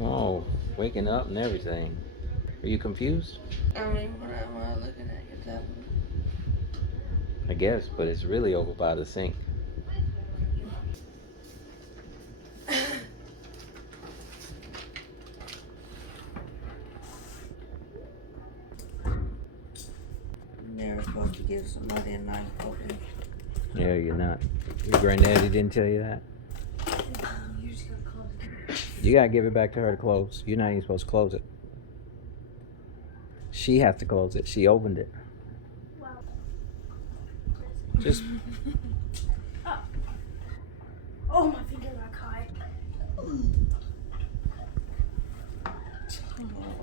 Oh, waking up and everything. Are you confused? I mean, what am I looking at your tablet? I guess, but it's really over by the sink. Never supposed to give somebody a knife open. Yeah, you're not. Your granddaddy didn't tell you that? You gotta give it back to her to close. You're not even supposed to close it. She has to close it. She opened it. Just Oh, my finger got caught.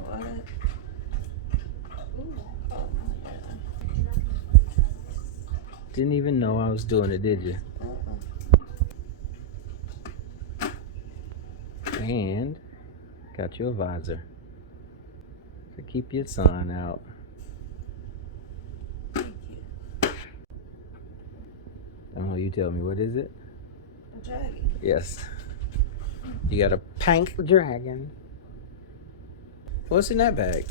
What? didn't even know I was doing it, did you? And got you a visor to keep your sun out. Thank you. Oh, you tell me, what is it? A dragon. Yes. You got a pink dragon. What's in that bag?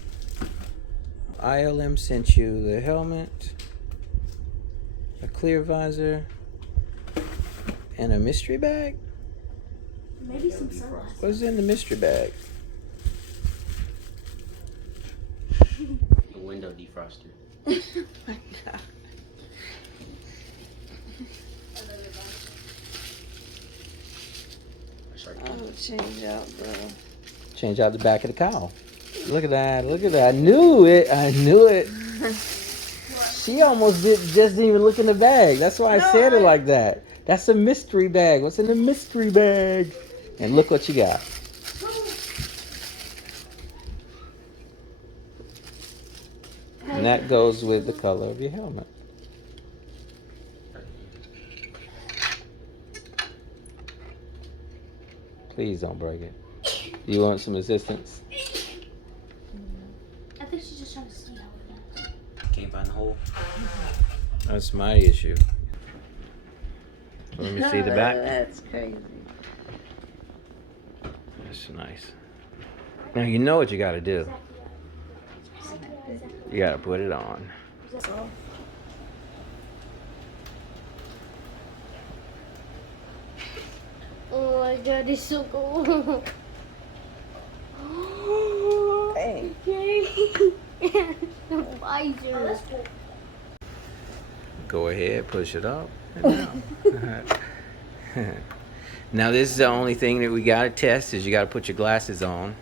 ILM sent you the helmet, a clear visor, and a mystery bag? Maybe some sunglasses. What's in the mystery bag? A window defroster. Oh my God. Oh, change out, bro. Change out the back of the cow. Look at that. Look at that. I knew it. I knew it. She almost just didn't even look in the bag. That's why I said it like that. That's a mystery bag. What's in the mystery bag? And look what you got. And that goes with the color of your helmet. Please don't break it. You want some assistance? I think she's just trying to see how it is. Can't find the hole. That's my issue. Let me see the back. That's crazy. That's nice. Now you know what you got to do. You got to put it on. Oh my God, it's so cool. Hey. Okay. The visor. Go ahead, push it up and down. Now this is the only thing that we got to test is you got to put your glasses on.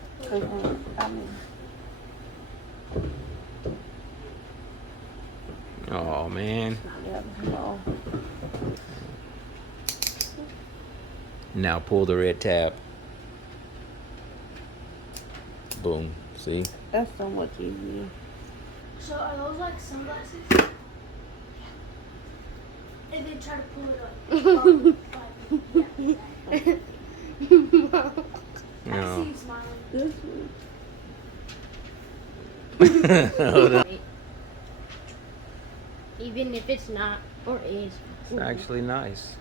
Oh man. No. Now pull the red tab. Boom. See? That's so much easier. So are those like sunglasses? And then try to pull it up. I No. see you smiling. This Hold on. Even if it's not or is. It's actually nice.